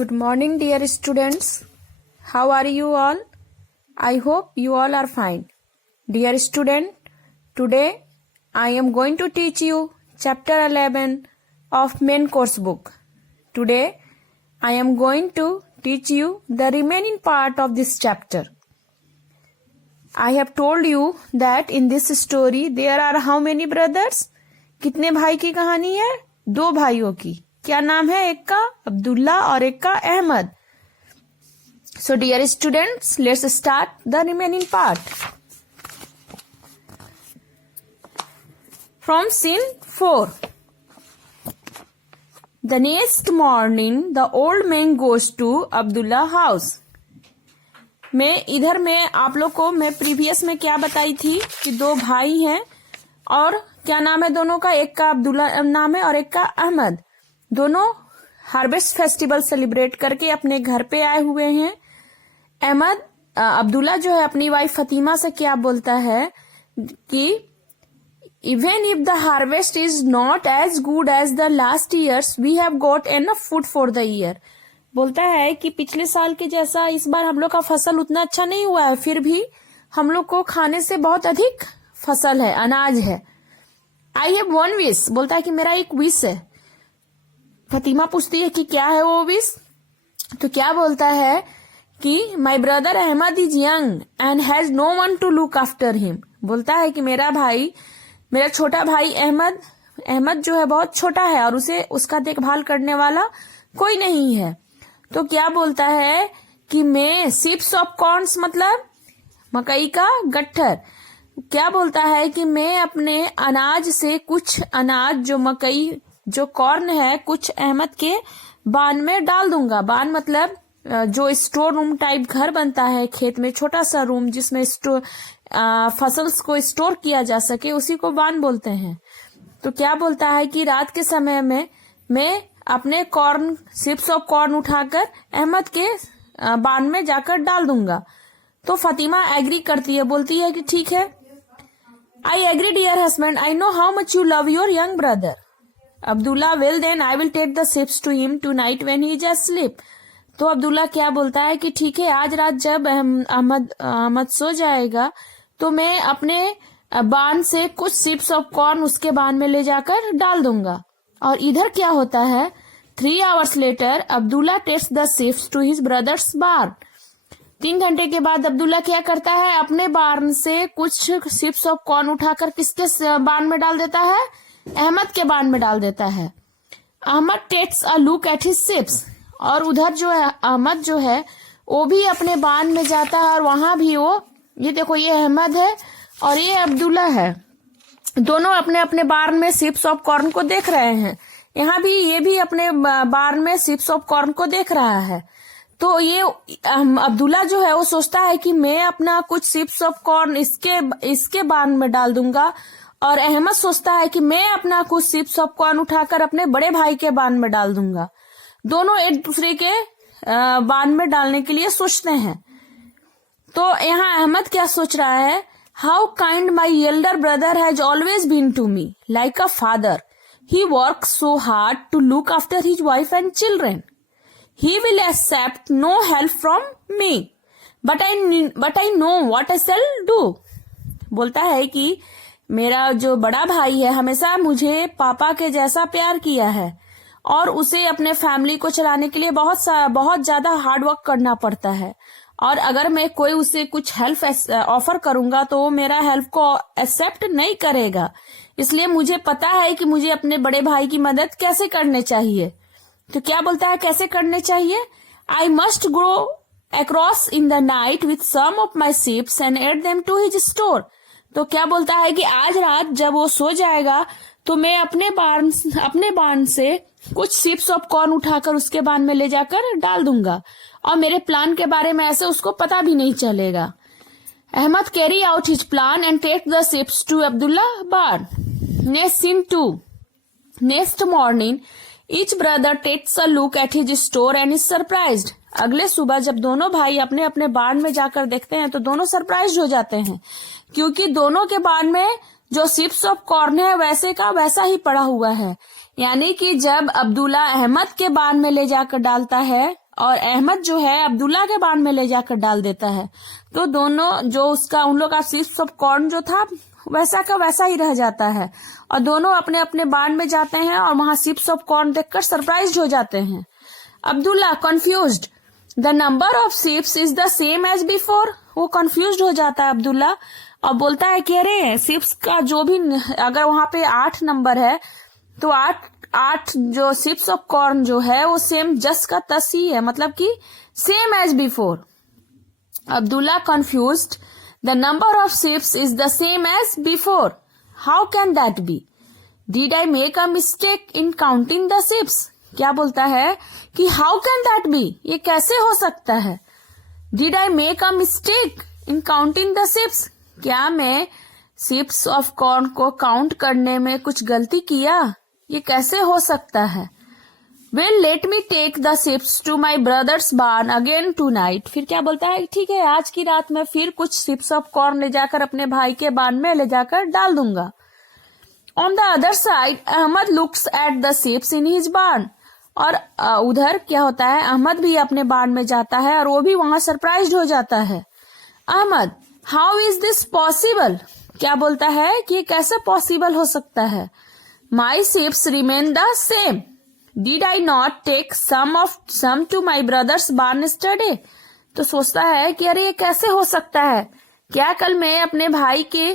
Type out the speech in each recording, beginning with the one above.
Good morning, dear students. How are you all? I hope you all are fine. Dear student, today I am going to teach you chapter 11 of main course book. Today I am going to teach you the remaining part of this chapter. I have told you that in this story there are how many brothers? कितने भाई की कहानी है? 2 भाइयों की. क्या नाम है? एक का अब्दुल्ला और एक का Ahmad. So dear students, let's start the remaining part. From scene 4. The next morning, the old man goes to Abdullah house. मैं आप लोग को मैं प्रीवियस में क्या बताई थी कि 2 भाई हैं और क्या नाम है दोनों का? एक का अब्दुल्ला नाम है और एक का अहमद. दोनों हार्वेस्ट फेस्टिवल सेलिब्रेट करके अपने घर पे आए हुए हैं. अब्दुल्ला जो है अपनी वाइफ फतीमा से क्या बोलता है कि even if the harvest is not as good as the last years we have got enough food for the year. बोलता है कि पिछले साल के जैसा इस बार हम लोग का फसल उतना अच्छा नहीं हुआ है, फिर भी हम लोग को खाने से बहुत अधिक फसल है, अनाज है. I have one wish. बोलता है कि मेरा एक विश है. फतीमा पूछती है कि क्या है वो विश? तो क्या बोलता है कि my brother Ahmed is young and has no one to look after him. बोलता है कि मेरा छोटा भाई अहमद जो है बहुत छोटा है और उसे उसका देखभाल करने वाला कोई नहीं है. तो क्या बोलता है कि मैं सिप्स ऑफ कॉर्न्स मतलब मकई का गट्ठर. क्या बोलता है कि मैं अपने अनाज से कुछ अनाज जो कॉर्न है कुछ अहमद के बान में डाल दूंगा. बान मतलब जो स्टोर रूम टाइप घर बनता है खेत में, छोटा सा रूम जिसमें फसल्स को स्टोर किया जा सके, उसी को बान बोलते हैं. तो क्या बोलता है कि रात के समय में मैं अपने सिप्स ऑफ कॉर्न उठाकर अहमद के बान में जाकर डाल दूंगा. तो फतीमा एग्री करती है, बोलती है कि ठीक है. I agree dear husband, I know how much you love your young brother. Abdullah, well then I will take the sips to him tonight when he is asleep. तो अब्दुल्ला क्या बोलता है कि ठीक है, आज रात जब अहमद सो जाएगा तो मैं अपने बान से कुछ सिप्स ऑफ कॉर्न उसके बान में ले जाकर डाल दूंगा. और इधर क्या होता है? 3 hours later Abdullah takes the sips to his brothers barn. 3 घंटे के बाद अब्दुल्ला क्या करता है? अपने बार्न से कुछ सिप्स ऑफ कॉर्न उठाकर किसके बान में डाल देता है? अहमद के बान में डाल देता है. Ahmed takes a look at his sips. और उधर जो है अहमद जो है वो भी अपने बान में जाता है और वहां भी ये देखो, ये अहमद है और ये अब्दुल्ला है. दोनों अपने अपने बार्न में सिप्स ऑफ कॉर्न को देख रहे हैं. यहाँ भी ये भी अपने बार्न में सिप्स ऑफ कॉर्न को देख रहा है. तो ये अब्दुल्ला जो है वो सोचता है कि मैं अपना कुछ सिप्स ऑफ कॉर्न इसके बार्न में डाल दूंगा, और अहमद सोचता है कि मैं अपना कुछ सिप्स ऑफ कॉर्न उठाकर अपने बड़े भाई के बान में डाल दूंगा. दोनों एक दूसरे के बान में डालने के लिए सोचते हैं. तो यहाँ अहमद क्या सोच रहा है? How kind my elder brother has always been to me like a father. He works so hard to look after his wife and children. He will accept no help from me but I know what I shall do. बोलता है कि मेरा जो बड़ा भाई है हमेशा मुझे पापा के जैसा प्यार किया है और उसे अपने फैमिली को चलाने के लिए बहुत ज्यादा हार्ड वर्क करना पड़ता है. और अगर मैं कोई उसे कुछ हेल्प ऑफर करूंगा तो वो मेरा हेल्प को एक्सेप्ट नहीं करेगा. इसलिए मुझे पता है कि मुझे अपने बड़े भाई की मदद कैसे करने चाहिए. तो क्या बोलता है कैसे करने चाहिए? I must go across in the night with some of my ships and add them to his store. तो क्या बोलता है कि आज रात जब वो सो जाएगा तो मैं अपने बान से कुछ सिप्स ऑफ कॉर्न उठाकर उसके बान में ले जाकर डाल दूंगा और मेरे प्लान के बारे में ऐसे उसको पता भी नहीं चलेगा. Ahmed carry out his plan and take the sips to Abdullah barn. Next scene 2. Next morning each brother takes a look at his store and is surprised. अगले सुबह जब दोनों भाई अपने अपने बार्न में जाकर देखते हैं तो दोनों सरप्राइज हो जाते हैं, क्योंकि दोनों के बार्न में जो सिप्स ऑफ कॉर्न है वैसे का वैसा ही पड़ा हुआ है. यानी कि जब अब्दुल्ला अहमद के बान में ले जाकर डालता है और अहमद जो है अब्दुल्ला के बाण में ले जाकर डाल देता है। तो दोनों जो उसका उन लोग का सीप्स ऑफ कॉर्न जो था वैसा का वैसा ही रह जाता है और दोनों अपने अपने बाण में जाते हैं और वहां सीप्स ऑफ कॉर्न देखकर सरप्राइज हो जाते हैं। Abdullah confused, the number of सीप्स is the same as before. वो कंफ्यूज्ड हो जाता है अब्दुल्ला और बोलता है कि अरे सीप्स का जो भी, अगर वहां पे 8 नंबर है तो 8 जो सीप्स ऑफ कॉर्न जो है वो सेम जस का तस ही है, मतलब कि same as before. Abdullah confused, the number of सीप्स is the same as before, how can that be, did I make a mistake in counting the सीप्स। क्या बोलता है कि हाउ कैन दैट बी, ये कैसे हो सकता है। Did I make a mistake in counting the सीप्स, क्या मैं सीप्स ऑफ कॉर्न को काउंट करने में कुछ गलती किया, ये कैसे हो सकता है। Well let me take the सीप्स to my brothers barn again tonight. फिर क्या बोलता है, ठीक है आज की रात में फिर कुछ सीप्स ऑफ कॉर्न ले जाकर अपने भाई के बार्न में ले जाकर डाल दूंगा। On the other side Ahmed looks at the सीप्स इन हिज बार्न। और उधर क्या होता है, अहमद भी अपने बार्न में जाता है और वो भी वहां सरप्राइज्ड हो जाता है। Ahmed, how is this possible, क्या बोलता है कि ये कैसे पॉसिबल हो सकता है। माई सीप्स remain the same, did I not take some to my brothers barn yesterday. तो सोचता है कि अरे ये कैसे हो सकता है, क्या कल मैं अपने भाई के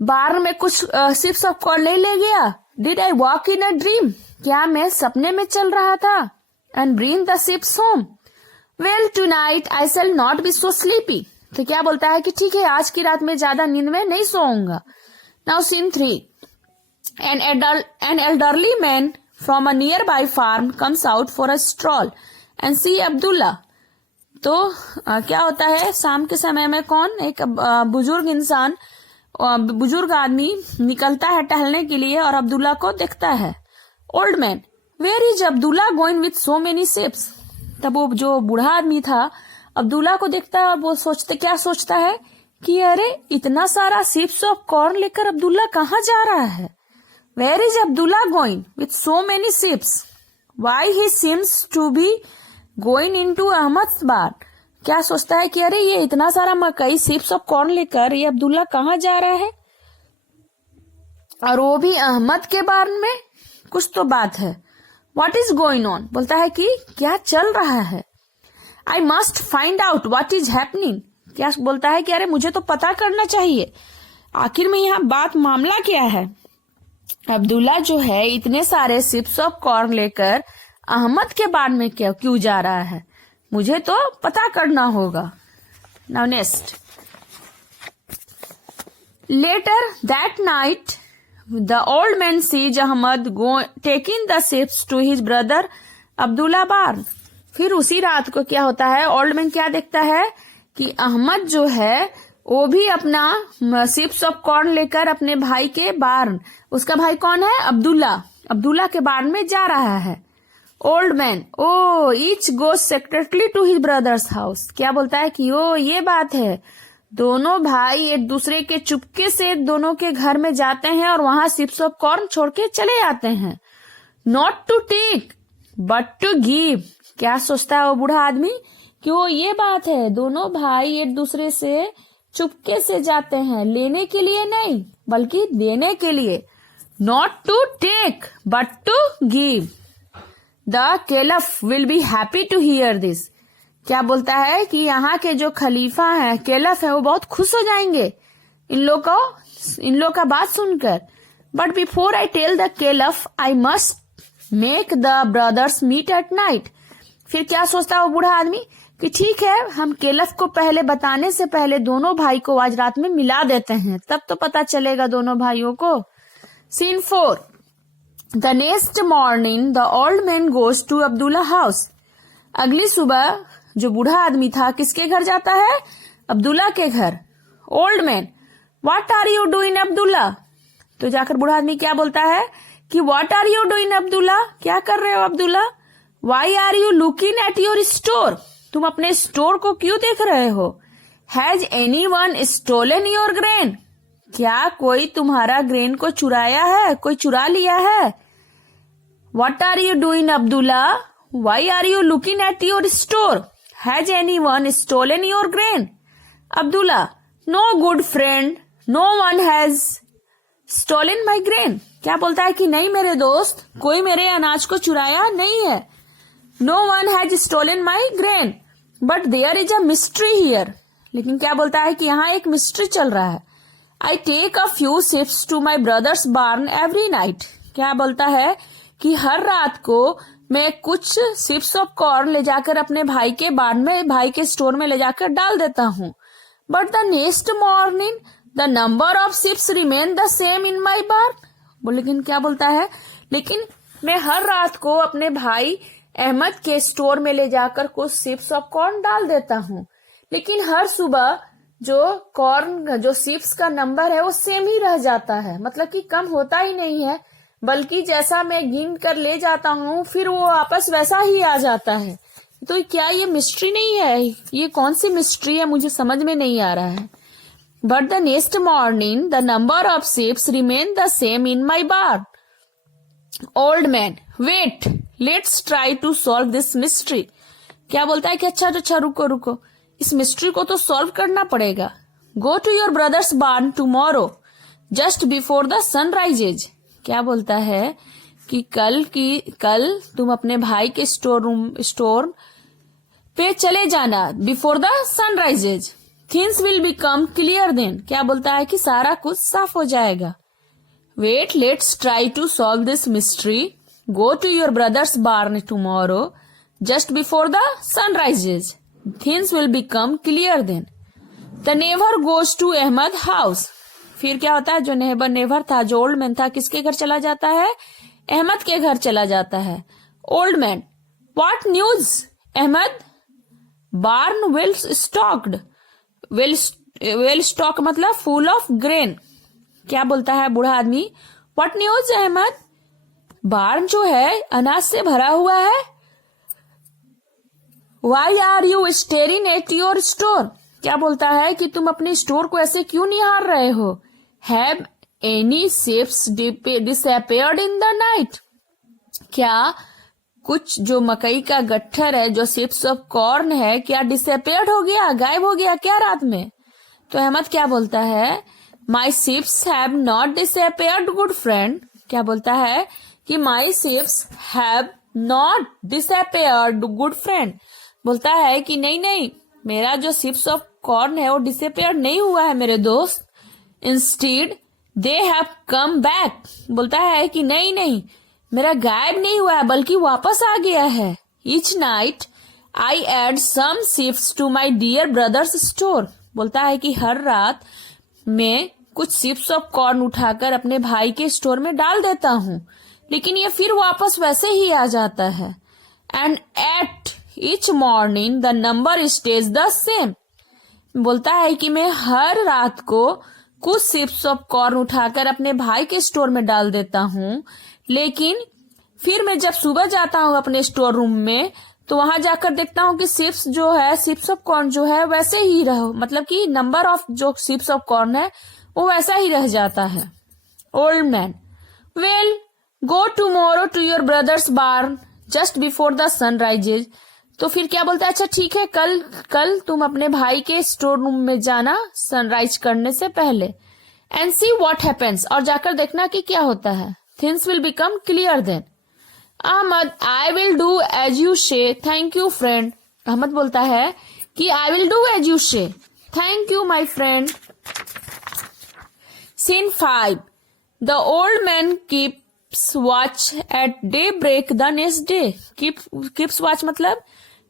बार्न में कुछ सीप्स ऑफ कॉर्न नहीं ले गया। Did I walk in a dream, क्या मैं सपने में चल रहा था। एंड ब्रिंग द सीप्स home, well tonight I shall not be so sleepy. तो क्या बोलता है कि ठीक है आज की रात में ज्यादा नींद में नहीं सोऊंगा। Now scene 3, an elderly man from a nearby farm comes out for a stroll and see Abdullah। तो क्या होता है, शाम के समय में एक बुजुर्ग इंसान, बुजुर्ग आदमी निकलता है टहलने के लिए और अब्दुल्ला को देखता है। Old man, where is Abdullah going with so many ships. तब वो जो बूढ़ा आदमी था अब्दुल्ला को देखता है और वो क्या सोचता है कि अरे इतना सारा शिप्स ऑफ कॉर्न लेकर अब्दुल्ला कहाँ जा रहा है। Where is Abdullah going with so many शिप्स, why he seems to be going into Ahmed's barn. क्या सोचता है कि अरे ये इतना सारा मकई शिप्स ऑफ कॉर्न लेकर ये अब्दुल्ला कहाँ जा रहा है और वो भी अहमद के बार्न में, कुछ तो बात है। What is going on, बोलता है कि क्या चल रहा है। I must find out what is happening, क्या बोलता है कि अरे मुझे तो पता करना चाहिए आखिर में यहाँ बात मामला क्या है। अब्दुल्ला जो है इतने सारे शिप्स ऑफ कॉर्न लेकर अहमद के बार्न में क्यों जा रहा है, मुझे तो पता करना होगा। Now next, later that night the old man sees Ahmad taking the ships to his brother Abdullah barn। फिर उसी रात को क्या होता है, ओल्ड मैन क्या देखता है कि अहमद जो है वो भी अपना शिप्स ऑफ कॉर्न लेकर अपने भाई के बार्न, उसका भाई कौन है, अब्दुल्ला के बार्न में जा रहा है। Old man, oh each goes secretly to his brother's house. क्या बोलता है कि ओ ये बात है, दोनों भाई एक दूसरे के चुपके से दोनों के घर में जाते हैं और वहां शिप्स ऑफ कॉर्न छोड़ के चले आते हैं। Not to take but to give. क्या सोचता है वो बूढ़ा आदमी कि वो ये बात है, दोनों भाई एक दूसरे से चुपके से जाते हैं, लेने के लिए नहीं बल्कि देने के लिए। Not to take but to give. The caliph will be happy to hear this. क्या बोलता है कि यहाँ के जो खलीफा है, कैलफ है, वो बहुत खुश हो जाएंगे इन लोग का बात सुनकर। But before I tell the caliph I must make the brothers meet at night. फिर क्या सोचता है वो बूढ़ा आदमी कि ठीक है हम कैलफ को पहले बताने से पहले दोनों भाई को आज रात में मिला देते हैं, तब तो पता चलेगा दोनों भाइयों को। Scene 4, the next morning the old man goes to Abdullah house. अगली सुबह जो बूढ़ा आदमी था किसके घर जाता है, अब्दुल्ला के घर। Old man, what are you doing Abdullah. तो जाकर बूढ़ा आदमी क्या बोलता है कि what are you doing Abdullah, क्या कर रहे हो अब्दुल्ला। Why are you looking at your store, तुम अपने स्टोर को क्यों देख रहे हो। Has anyone stolen your grain, क्या कोई तुम्हारा ग्रेन को चुराया है, कोई चुरा लिया है। What are you doing Abdullah, Why are you looking at your store? Has anyone stolen your grain? Abdullah, no good friend, no one has stolen my grain. क्या बोलता है कि नहीं मेरे दोस्त, कोई मेरे अनाज को चुराया नहीं है. No one has stolen my grain, but there is a mystery here. लेकिन क्या बोलता है कि यहाँ एक मिस्ट्री चल रहा है. I take a few sips to my brother's barn every night. क्या बोलता है कि हर रात को मैं कुछ सिप्स ऑफ कॉर्न ले जाकर अपने भाई के बार्न में, भाई के स्टोर में ले जाकर डाल देता हूँ. But the next morning the number of sips remain the same in my barn. लेकिन क्या बोलता है, लेकिन मैं हर रात को अपने भाई अहमद के स्टोर में ले जाकर कुछ सिप्स ऑफ कॉर्न डाल देता हूँ, लेकिन हर सुबह जो सिप्स का नंबर है वो सेम ही रह जाता है. मतलब कि कम होता ही नहीं है, बल्कि जैसा मैं गिन कर ले जाता हूँ फिर वो वापस वैसा ही आ जाता है. तो क्या ये मिस्ट्री नहीं है? ये कौन सी मिस्ट्री है, मुझे समझ में नहीं आ रहा है. But the next morning the number of sips remain the same in my barn. Old man, wait, let's try to solve this mystery. क्या बोलता है कि अच्छा रुको, इस मिस्ट्री को तो सॉल्व करना पड़ेगा. Go to your brothers barn tomorrow just before the sunrises. क्या बोलता है कि कल तुम अपने भाई के स्टोर पे चले जाना before the sunrises. Things will become clear then. क्या बोलता है कि सारा कुछ साफ हो जाएगा. Wait, let's try to solve this mystery. Go to your brothers barn tomorrow just before the sunrises. Things will become clear then. The never goes to Ahmed house. फिर क्या होता है, जो नेवर था, जो ओल्ड मैन था, किसके घर चला जाता है? अहमद के घर चला जाता है. Old man, what news Ahmed? Barn well stocked. Well stock मतलब फुल ऑफ ग्रेन. क्या बोलता है बूढ़ा आदमी? What news Ahmed? बार्न जो है अनाज से भरा हुआ है. Why are you staring at your store. क्या बोलता है कि तुम अपने स्टोर को ऐसे क्यों निहार रहे हो? Have any sips disappeared in the night. क्या कुछ जो मकई का गट्ठर है, जो सिप्स ऑफ कॉर्न है, क्या डिसअपियर्ड हो गया, गायब हो गया क्या रात में? तो अहमद क्या बोलता है, माई सिप्स have not disappeared good friend. क्या बोलता है कि माई सिप्स have not disappeared good friend. बोलता है कि नहीं, मेरा जो सिप्स ऑफ कॉर्न है वो डिसअपियर नहीं हुआ है मेरे दोस्त. Instead they have come back. बोलता है कि नहीं, मेरा गायब नहीं हुआ है, बल्कि वापस आ गया है. Each night I add some sips to my dear brother's store. बोलता है कि हर रात मैं कुछ सिप्स ऑफ कॉर्न उठाकर अपने भाई के स्टोर में डाल देता हूँ, लेकिन ये फिर वापस वैसे ही आ जाता है. And at each morning the number stage the same. बोलता है कि मैं हर रात को कुछ सिप्स ऑफ कॉर्न उठाकर अपने भाई के स्टोर में डाल देता हूँ, लेकिन फिर मैं जब सुबह जाता हूँ अपने स्टोर रूम में तो वहां जाकर देखता हूँ कि सिप्स ऑफ कॉर्न जो है वैसे ही रहो, मतलब कि नंबर ऑफ जो सिप्स ऑफ कॉर्न है वो वैसा ही रह जाता है. Old man, well go tomorrow to your brothers barn just before the sunrises. तो फिर क्या बोलता है, अच्छा ठीक है, कल तुम अपने भाई के स्टोर रूम में जाना सनराइज करने से पहले. And see what happens. और जाकर देखना कि क्या होता है. Things will become clear then. Ahmed, I will do as you say. Thank you friend. Ahmed बोलता है कि I will do as you say. Thank you my friend. Scene 5. The old man keeps watch at day break the next day. Keeps watch मतलब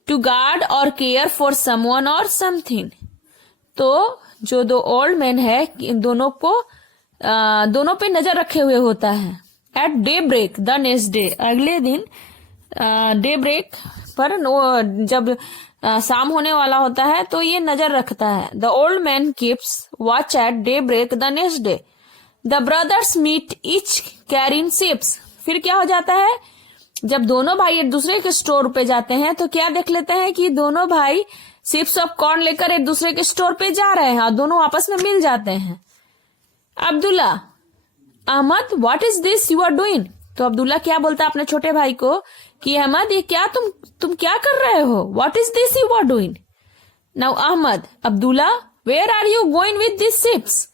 to guard और care for someone और something. तो जो दो old man है, दोनों पे नजर रखे हुए होता है. At day break the next day, अगले दिन डे ब्रेक पर जब शाम होने वाला होता है तो ये नजर रखता है. The old man keeps watch at day break the next day. The brothers meet each carrying sips. फिर क्या हो जाता है, जब दोनों भाई एक दूसरे के स्टोर पे जाते हैं तो क्या देख लेते हैं कि दोनों भाई सिप्स ऑफ कॉर्न लेकर एक दूसरे के स्टोर पे जा रहे हैं और दोनों आपस में मिल जाते हैं. Abdullah, Ahmed, what is this you are doing. तो अब्दुल्ला क्या बोलता है अपने छोटे भाई को कि अहमद ये क्या तुम क्या कर रहे हो? What is this you are doing? Now Ahmed, Abdullah where are you going with this ships?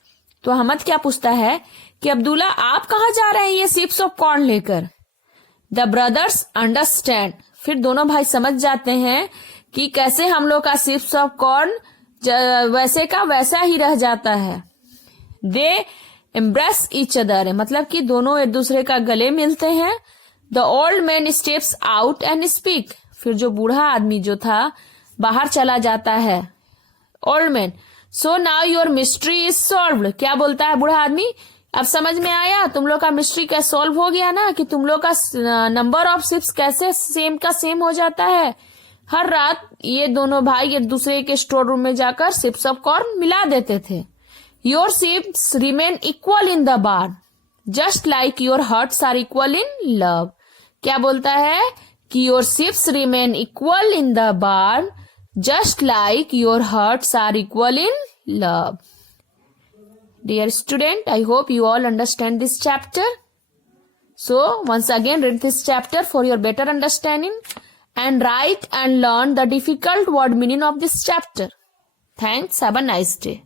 तो अहमद क्या पूछता है कि अब्दुल्ला आप कहाँ जा रहे हैं ये शिप्स ऑफ कॉर्न लेकर? द ब्रदर्स अंडरस्टैंड, फिर दोनों भाई समझ जाते हैं कि कैसे हम लोग का शिप्स ऑफ कॉर्न वैसे का वैसा ही रह जाता है। दे एम्ब्रेस ईच अदर, मतलब कि दोनों एक दूसरे का गले मिलते हैं। The old man steps out and speak, फिर जो बूढ़ा आदमी जो था बाहर चला जाता है। Old man, so now your mystery is solved, क्या बोलता है बूढ़ा आदमी? अब समझ में आया तुम लोग का मिस्ट्री क्या सॉल्व हो गया ना, कि तुम लोग का नंबर ऑफ शिप्स कैसे सेम का सेम हो जाता है। हर रात ये दोनों भाई एक दूसरे के स्टोर रूम में जाकर शिप्स ऑफ कॉर्न मिला देते थे। Your ships remain equal in the barn just like your hearts are equal in love, क्या बोलता है कि your ships remain equal in the barn just like your hearts are equal in love. Dear student, I hope you all understand this chapter. So, once again read this chapter for your better understanding and write and learn the difficult word meaning of this chapter. Thanks. Have a nice day.